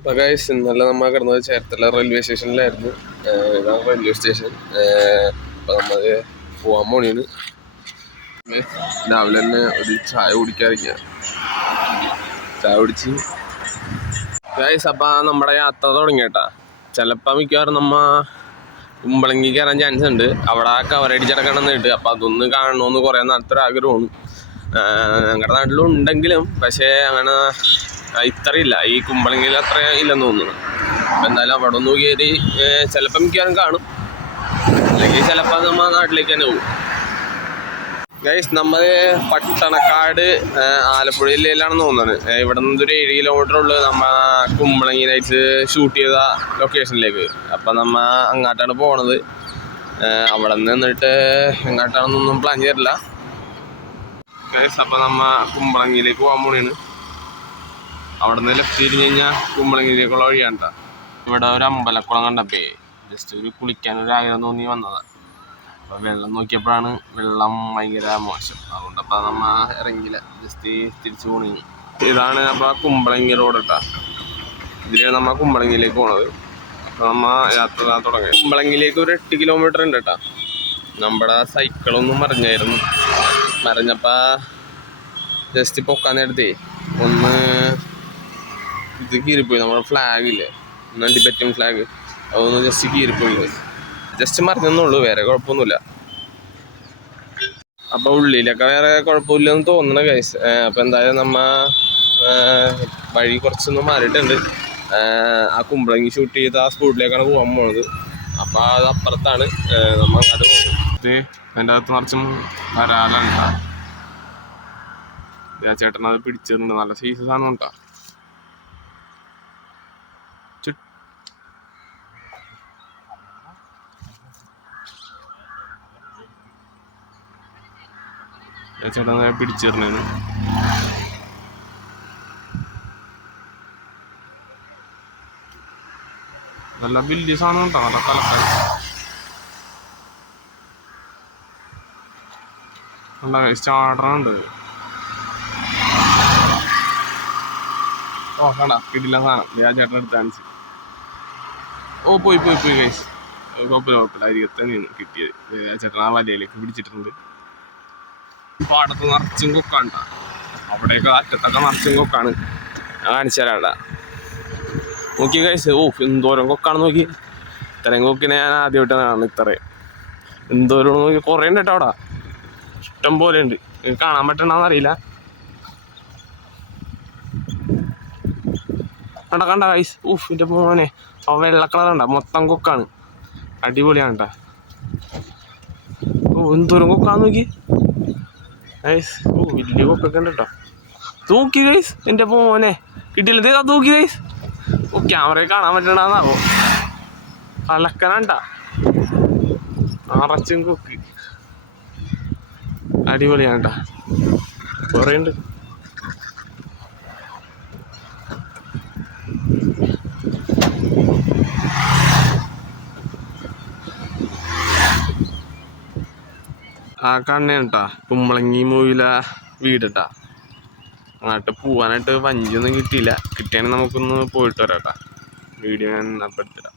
അപ്പോൾ ഗൈസ് ഇന്നലെ നമ്മൾ കിടന്നത് ചേർത്തല റെയിൽവേ സ്റ്റേഷനിലായിരുന്നു. ഇതാണ് റെയിൽവേ സ്റ്റേഷൻ. അപ്പോൾ നമ്മൾ പോകാൻ പോണിയാണ്. രാവിലെ തന്നെ ഒരു ചായ കുടിക്കാതിരിക്കുക. ചായ കുടിച്ച് ഗൈസ് അപ്പം നമ്മുടെ യാത്ര തുടങ്ങിയേട്ടാ. ചിലപ്പോൾ മിക്കവാറും നമ്മ കുമ്പളങ്ങി കയറാൻ ചാൻസ് ഉണ്ട്. അവിടെ കവറടിച്ചടക്കണം എന്നിട്ട് അപ്പം അതൊന്ന് കാണണമെന്ന് കുറേ നാളത്തെ ആഗ്രഹമാണ്. ഞങ്ങളുടെ നാട്ടിലുണ്ടെങ്കിലും പക്ഷേ അങ്ങനെ ഇത്രയില്ല, ഈ കുമ്പളങ്ങിയിൽ അത്ര ഇല്ലെന്ന് തോന്നുന്നു. അപ്പം എന്തായാലും അവിടെ ഒന്ന് കയറി ചിലപ്പോൾ മിക്കവാറും കാണും, അല്ലെങ്കിൽ ചിലപ്പോൾ നമ്മൾ നാട്ടിലേക്ക് തന്നെ പോകും. ഗൈസ് നമ്മൾ പട്ടണക്കാട് ആലപ്പുഴ ജില്ലയിലാണെന്ന് തോന്നുന്നത്. ഇവിടെ നിന്നൊരു 7 കിലോമീറ്റർ ഉള്ളു നമ്മ കുമ്പളങ്ങി നൈറ്റ്സ് ഷൂട്ട് ചെയ്ത ലൊക്കേഷനിലേക്ക്. അപ്പം നമ്മൾ അങ്ങോട്ടാണ് പോണത്. അവിടെ നിന്നിട്ട് എങ്ങോട്ടാണെന്നൊന്നും പ്ലാൻ ചെയ്തിട്ടില്ല ഗൈസ്. അപ്പം നമ്മ കുമ്പളങ്ങിയിലേക്ക് പോകാൻ പോണേണ്. അവിടെ നിന്ന് ലെഫ്റ്റ് തിരിഞ്ഞ് കഴിഞ്ഞാൽ കുമ്പളങ്ങിയിലേക്കുള്ള വഴിയാണ്. ഇവിടെ ഒരു അമ്പലക്കുളം കണ്ടപ്പേ ജസ്റ്റ് ഒരു കുളിക്കാനൊരു ആഗ്രഹം തോന്നി വന്നതാണ്. അപ്പോൾ വെള്ളം നോക്കിയപ്പോഴാണ് വെള്ളം ഭയങ്കര മോശം. അതുകൊണ്ടപ്പോൾ നമ്മൾ ഇറങ്ങിയില്ല, ജസ്റ്റ് തിരിച്ചു പോണി. ഇതാണ് അപ്പോൾ കുമ്പളങ്ങി റോഡ് കേട്ടോ. ഇതിലാണ് നമ്മൾ കുമ്പളങ്ങിയിലേക്ക് പോണത്. അപ്പോൾ നമ്മൾ യാത്ര തുടങ്ങി. കുമ്പളങ്ങിയിലേക്ക് ഒരു 8 കിലോമീറ്റർ ഉണ്ട് കേട്ടോ. നമ്മുടെ സൈക്കിളൊന്നും മറിഞ്ഞായിരുന്നു. മറിഞ്ഞപ്പോൾ ജസ്റ്റ് പൊക്കാൻ നേരത്തെ ഒന്ന് ഇത് കീറിപ്പോയി. നമ്മുടെ ഫ്ലാഗില്ലേ, ടിബറ്റൻ ഫ്ലാഗ്, അതൊന്ന് ജസ്റ്റ് കീറിപ്പോയി. ജസ്റ്റ് മറിഞ്ഞെന്നുള്ളൂ, വേറെ കുഴപ്പമൊന്നുമില്ല. അപ്പോൾ ഉള്ളിലൊക്കെ വേറെ കുഴപ്പമില്ലെന്ന് തോന്നണ ഗൈസ്. അപ്പോൾ എന്തായാലും നമ്മ വഴി കുറച്ചൊന്നും മാറിയിട്ടുണ്ട്. ആ കുമ്പളങ്ങി ഷൂട്ട് ചെയ്ത് ആ സ്പോട്ടിലേക്കാണ് പോകാൻ പോകുന്നത്. അപ്പോൾ അത് അപ്പുറത്താണ് നമ്മൾ അങ്ങോട്ട് പോകുന്നത്. ഇത് അതിൻ്റെ അകത്ത് നിറച്ചും വരാലാണ്. ചേട്ടൻ അത് പിടിച്ചിട്ടുണ്ട്, നല്ല സൈസ് സാധനം ഉണ്ടാ. ചേട്ടൻ പിടിച്ചിരുന്നു. നല്ല വലിയ സാധനം ഉണ്ടോ, നല്ല തലക്കാരി. നല്ല ചാടറുണ്ട്. ഓ കണ്ടാ, കിടില്ല സാധനം. ആ ചേട്ടൻ എടുത്ത് കാണിച്ച്. ഓ പോയി ഗൈസ്. കുഴപ്പമില്ല, അരികത്തന്നെയാണ് കിട്ടിയത്. ആ ചേട്ടൻ ആ വലയിലേക്ക് പിടിച്ചിട്ടുണ്ട്. പാടത്ത് നിറച്ചും കൊക്കാണ്ട, അവിടെയൊക്കെ അറ്റത്തൊക്കെ നിറച്ചും കൊക്കാണ്. ഞാൻ കാണിച്ചു തരാണ്ട. നോക്കി കഴിച്ച്. ഓ എന്തോരം കൊക്കാണെന്ന് നോക്കി. ഇത്രയും കൊക്കിനെ ഞാൻ ആദ്യമായിട്ടാണ് ഇത്രയും. എന്തോരം നോക്കി, കുറേ ഉണ്ട് കേട്ടോ അവിടെ, ഇഷ്ടം പോലെ ഉണ്ട്. കാണാൻ പറ്റണമെന്നറിയില്ല. കണ്ട ഗൈസ്. ഊഫ് എൻ്റെ മോനെ, ആ വെള്ള കളറുണ്ട, മൊത്തം കൊക്കാണ്. അടിപൊളിയാണ് കേട്ടോ. ഓ എന്തോരം കൊക്കാന്ന് നോക്കി ഗൈസ്. ഓ വലിയ കൊക്കൊക്കെ ഉണ്ട് കേട്ടോ. തൂക്കി ഗൈസ്, എൻ്റെ മോനെ കിട്ടിയില്ല. തൂക്കി ഗൈസ്. ഓ ക്യാമറയിൽ കാണാൻ പറ്റണമെന്നാവോ, കലക്കനണ്ട, നിറച്ചും കൊക്ക്. അടിപൊളിയാണ് കേട്ടോ, കുറേ ഉണ്ട്. ആ കണ്ണയാണ് കേട്ടാ കുമ്പളങ്ങി മൂവില വീട് കേട്ടാ. അങ്ങോട്ട് പോവാനായിട്ട് വഞ്ചിയൊന്നും കിട്ടിയില്ല. കിട്ടിയാണെങ്കിൽ നമുക്കൊന്ന് പോയിട്ട് വരാം കേട്ടാ. വീഡിയോ ഞാൻ അപ്പം എടുത്തിടാം.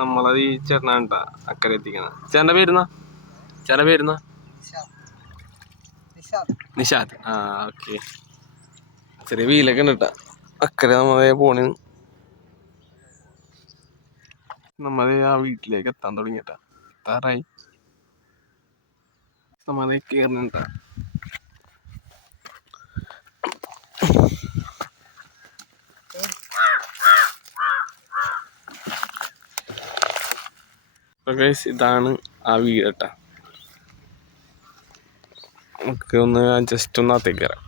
നമ്മളത് ഈ ചേട്ടനാണ് കേട്ടാ അക്കരെ എത്തിക്കണം. ചേട്ടൻ്റെ പേരുന്ന നിഷാദ്. ആ ഓക്കെ. ചെറിയ വീലൊക്കെ ഉണ്ട് കേട്ടാ. അക്കരെ നമ്മളെ പോണ്. നമ്മള് ആ വീട്ടിലേക്ക് എത്താൻ തുടങ്ങിട്ടാ. എത്താറായി. നമ്മളെ കയറുന്നുണ്ടാ. ഇതാണ് ആ വീട് കേട്ടാ. നമുക്ക് ഒന്ന് ജസ്റ്റ് ഒന്ന് അകത്തേക്ക് കയറാം.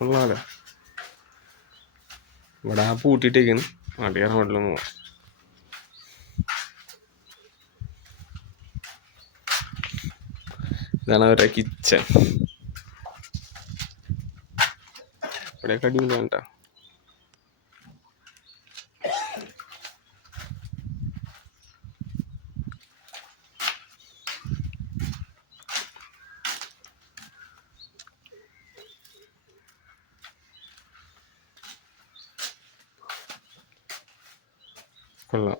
കൊള്ളാലോ. ഇവിടെ ആ പൂട്ടിയിട്ടേക്കാണ്, നാട്ടിൽ കയറാൻ പാടില്ല. ഇതാണ് അവരുടെ കിച്ചൺ. ഇവിടെയൊക്കെ അടിപൊളിയാണ് കേട്ടോ. കൊള്ളാം.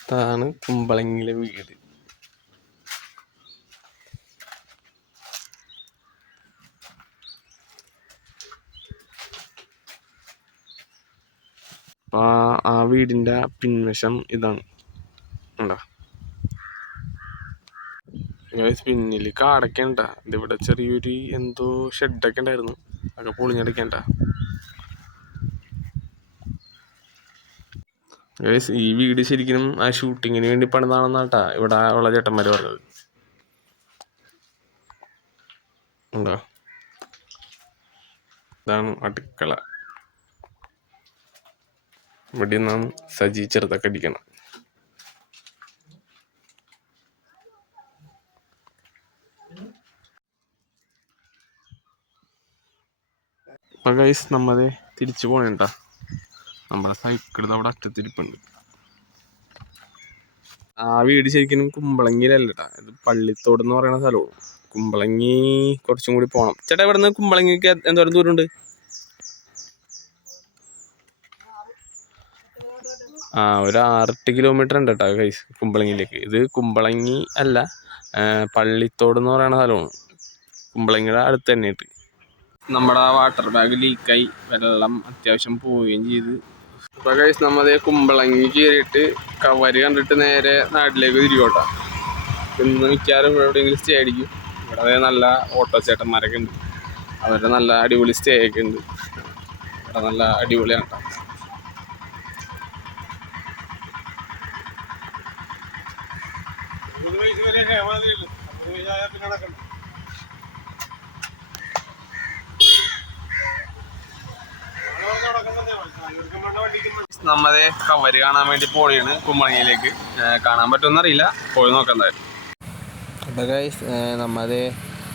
ഇതാണ് കുമ്പളങ്ങിയിലെ വീട്. ആ വീടിൻ്റെ പിൻവശം ഇതാണ്. ഉണ്ടോ പിന്നിൽ കാടൊക്കെ ഉണ്ടാ. ഇതിവിടെ ചെറിയൊരു എന്തോ ഷെഡൊക്കെ ഉണ്ടായിരുന്നു, അതൊക്കെ പൊളിഞ്ഞടിക്കണ്ട. ഈ വീട് ശരിക്കും ആ ഷൂട്ടിങ്ങിന് വേണ്ടി പണിതാണെന്നാട്ടാ ഇവിടെ ഉള്ള ചേട്ടന്മാര് പറഞ്ഞത്. ഉണ്ടോ, ഇതാണ് അടുക്കള. ഇവിടെ നിന്നാണ് സജി ചെറുതൊക്കെ അടിക്കണം. അപ്പൊ ഗൈസ് നമ്മത് തിരിച്ചു പോണേട്ടാ. നമ്മളെ സൈക്കിൾ അവിടെ അറ്റത്തിരിപ്പുണ്ട്. ആ വീട് ശരിക്കും കുമ്പളങ്ങിയിലല്ലട്ടാ, ഇത് പള്ളിത്തോട് എന്ന് പറയുന്ന സ്ഥലവും. കുമ്പളങ്ങി കുറച്ചും കൂടി പോണം. ചേട്ടാ ഇവിടെ നിന്ന് കുമ്പളങ്ങിക്ക് എന്തോരം ദൂരമുണ്ട്? ഒരു 6-8 കിലോമീറ്റർ ഉണ്ട് കേട്ടോ ഗൈസ് കുമ്പളങ്ങിയിലേക്ക്. ഇത് കുമ്പളങ്ങി അല്ല, പള്ളിത്തോട് എന്ന് പറയുന്ന സ്ഥലമാണ്. കുമ്പളങ്ങിയുടെ അടുത്ത് തന്നെയായിട്ട്. നമ്മുടെ വാട്ടർ ബാഗ് ലീക്കായി, വെള്ളം അത്യാവശ്യം പോവുകയും ചെയ്ത്. അപ്പോൾ ഗൈസ് നമ്മതേ കുമ്പളങ്ങി കയറിയിട്ട് കവര് കണ്ടിട്ട് നേരെ നാട്ടിലേക്ക് തിരികോട്ടാ. ഇന്ന് മിക്കവാറും ഇവിടെ എവിടെയെങ്കിലും സ്റ്റേ അടിക്കും. ഇവിടെ നല്ല ഓട്ടോ ചേട്ടന്മാരൊക്കെ ഉണ്ട്, അവരുടെ നല്ല അടിപൊളി സ്റ്റേ ഒക്കെ ഉണ്ട്. ഇവിടെ നല്ല അടിപൊളിയാണ് കേട്ടോ. നമ്മതേ കവര് കാണാൻ വേണ്ടി പോണേണ് കുമ്പളങ്ങിയിലേക്ക്. കാണാൻ പറ്റുമെന്നറിയില്ല, പോയി നോക്കാം എന്തായാലും. അപ്പോൾ ഗൈസ് നമ്മതേ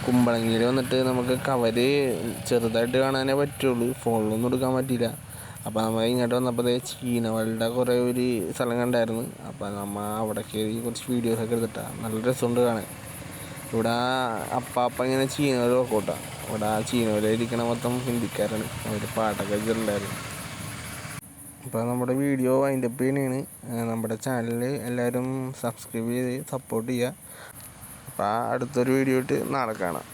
കുമ്പളങ്ങിയിൽ വന്നിട്ട് നമുക്ക് കവര് ചെറുതായിട്ട് കാണാനേ പറ്റുള്ളൂ, ഫോണിലൊന്നും എടുക്കാൻ പറ്റില്ല. അപ്പോൾ നമ്മൾ ഇങ്ങോട്ട് വന്നപ്പോൾ ചീനവളുടെ കുറേ ഒരു സ്ഥലം കണ്ടായിരുന്നു. അപ്പോൾ നമ്മൾ അവിടെ കയറി കുറച്ച് വീഡിയോസൊക്കെ എടുത്തിട്ടാണ്. നല്ല രസമുണ്ട് കാണാൻ. ഇവിടെ അപ്പാപ്പ ഇങ്ങനെ ചീനവല നോക്കോട്ടാ. ഇവിടെ ആ ചീനവല ഇരിക്കണ മൊത്തം ഹിന്ദിക്കാരാണ്, അവർ പാട്ടൊക്കെ വെച്ചിട്ടുണ്ടായിരുന്നു. അപ്പോൾ നമ്മുടെ വീഡിയോ വൈൻഡപ്പ് ചെയ്യണേണ്. നമ്മുടെ ചാനൽ എല്ലാവരും സബ്സ്ക്രൈബ് ചെയ്ത് സപ്പോർട്ട് ചെയ്യുക. അപ്പോൾ അടുത്തൊരു വീഡിയോ ആയിട്ട് നാളെ കാണാം.